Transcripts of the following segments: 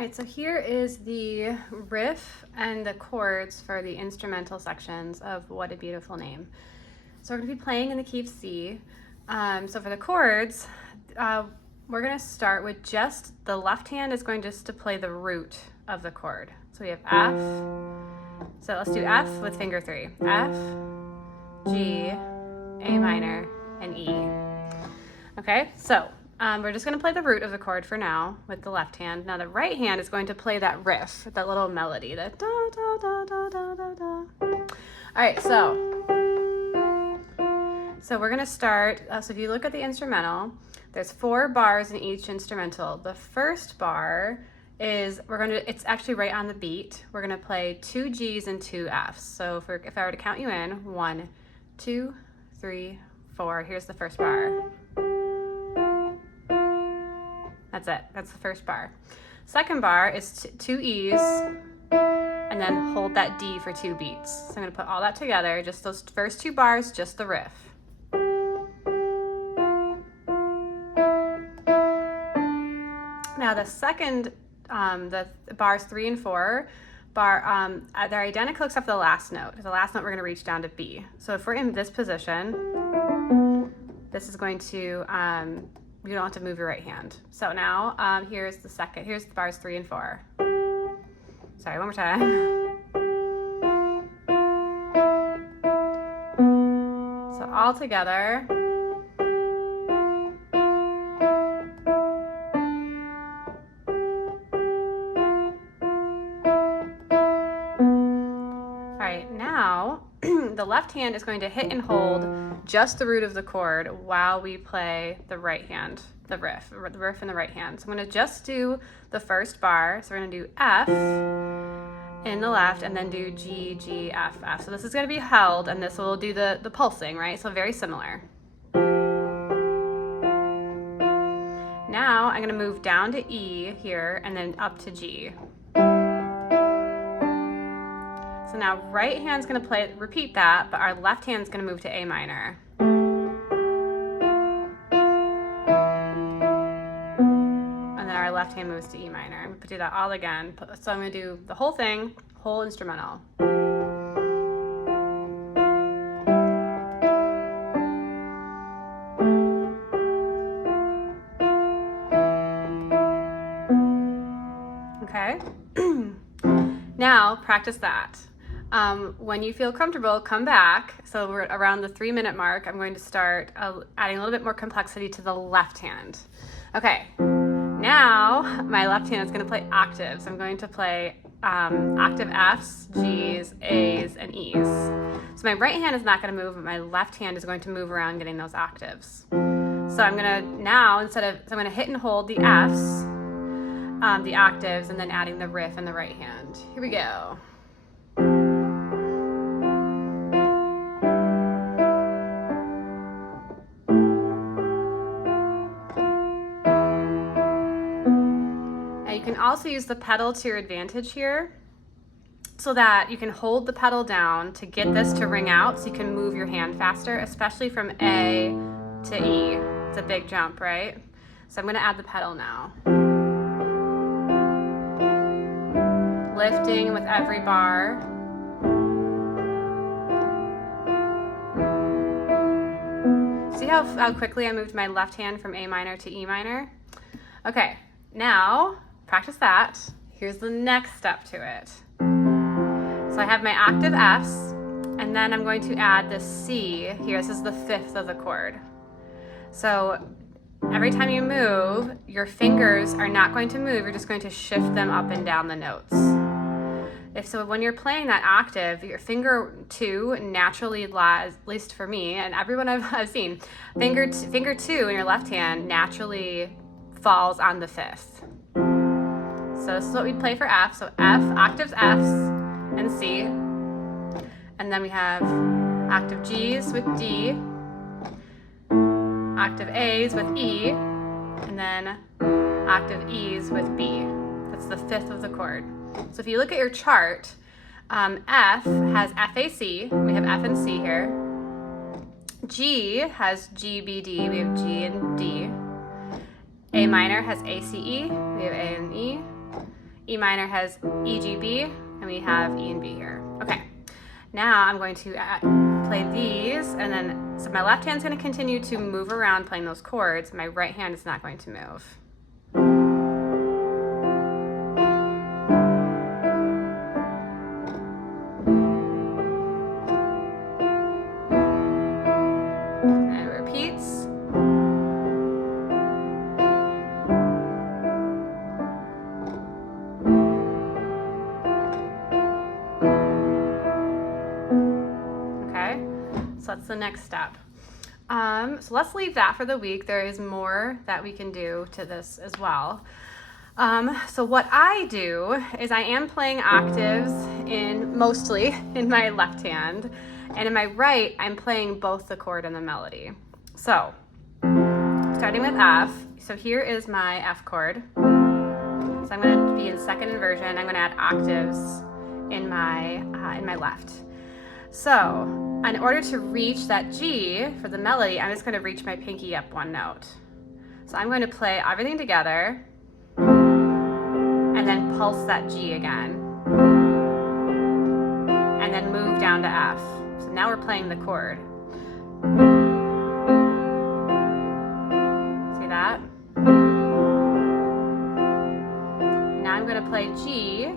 All right, so here is the riff and the chords for the instrumental sections of What a Beautiful Name. So we're going to be playing in the key of C. So for the chords, we're going to start with just the left hand is going just to play the root of the chord. So we have F. So let's do F with finger 3. F, G, A minor, and E. Okay, so we're just going to play the root of the chord for now with the left hand. Now the right hand is going to play that riff, that little melody, that da da da da da da da. All right, so we're going to start. So if you look at the instrumental, there's 4 bars in each instrumental. The first bar is it's actually right on the beat. We're going to play 2 G's and 2 F's. So if I were to count you in, 1, 2, 3, 4. Here's the first bar. That's it. That's the first bar. Second bar is 2 E's and then hold that D for 2 beats. So I'm going to put all that together, just those first 2 bars, just the riff. Now the second, the bars 3 and 4, they're identical except for the last note. The last note we're going to reach down to B. So if we're in this position, this is going to, you don't have to move your right hand. So now here's the bars 3 and 4. Sorry, one more time. So all together. All right, now the left hand is going to hit and hold just the root of the chord while we play the right hand, the riff in the right hand. So I'm going to just do the first bar. So we're going to do F in the left and then do G, G, F, F. So this is going to be held and this will do the pulsing, right? So very similar. Now I'm going to move down to E here and then up to G. So now right hand's going to repeat that, but our left hand's going to move to A minor. And then our left hand moves to E minor. I'm going to do that all again. So I'm going to do the whole thing, whole instrumental. Okay. Now practice that. When you feel comfortable, come back. So we're around the 3-minute mark. I'm going to start adding a little bit more complexity to the left hand. Okay, now my left hand is going to play octaves. I'm going to play octave F's, G's, A's, and E's. So my right hand is not going to move, but my left hand is going to move around getting those octaves. So I'm going to now, I'm going to hit and hold the F's, the octaves, and then adding the riff in the right hand. Here we go. You can also use the pedal to your advantage here so that you can hold the pedal down to get this to ring out so you can move your hand faster, especially from A to E. It's a big jump, right? So I'm going to add the pedal now. Lifting with every bar. See how quickly I moved my left hand from A minor to E minor? Okay, now practice that. Here's the next step to it. So I have my octave F's, and then I'm going to add the C here. This is the 5th of the chord. So every time you move, your fingers are not going to move. You're just going to shift them up and down the notes. So when you're playing that octave, your finger 2 naturally lies, at least for me and everyone I've seen, finger 2 in your left hand naturally falls on the 5th. So this is what we play for F. So F, octaves F's and C. And then we have octave G's with D, octave A's with E, and then octave E's with B. That's the 5th of the chord. So if you look at your chart, F has FAC. We have F and C here. G has G, B, D. We have G and D. A minor has ACE. We have A and E. E minor has E, G, B, and we have E and B here. Okay, now I'm going to play these, and then, so my left hand's going to continue to move around playing those chords. My right hand is not going to move. And it repeats. So that's the next step. So let's leave that for the week. There is more that we can do to this as well. So what I do is I am playing octaves mostly in my left hand, and in my right, I'm playing both the chord and the melody. So starting with F, so here is my F chord. So I'm going to be in second inversion. I'm going to add octaves in my left. So in order to reach that G for the melody, I'm just going to reach my pinky up one note. So I'm going to play everything together and then pulse that G again. And then move down to F. So now we're playing the chord. See that? Now I'm going to play G,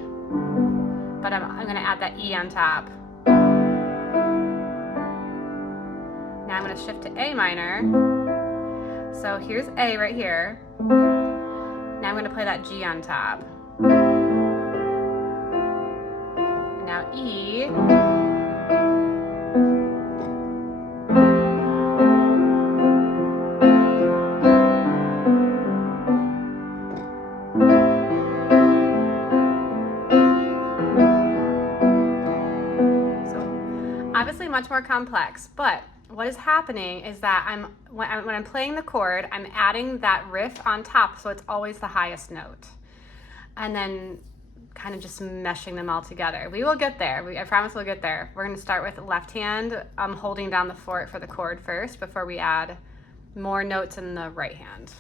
but I'm going to add that E on top. Now I'm going to shift to A minor. So here's A right here. Now I'm going to play that G on top. And now E. So obviously much more complex, but what is happening is that when I'm playing the chord, I'm adding that riff on top, so it's always the highest note. And then kind of just meshing them all together. We will get there. I promise we'll get there. We're going to start with left hand holding down the fort for the chord first before we add more notes in the right hand.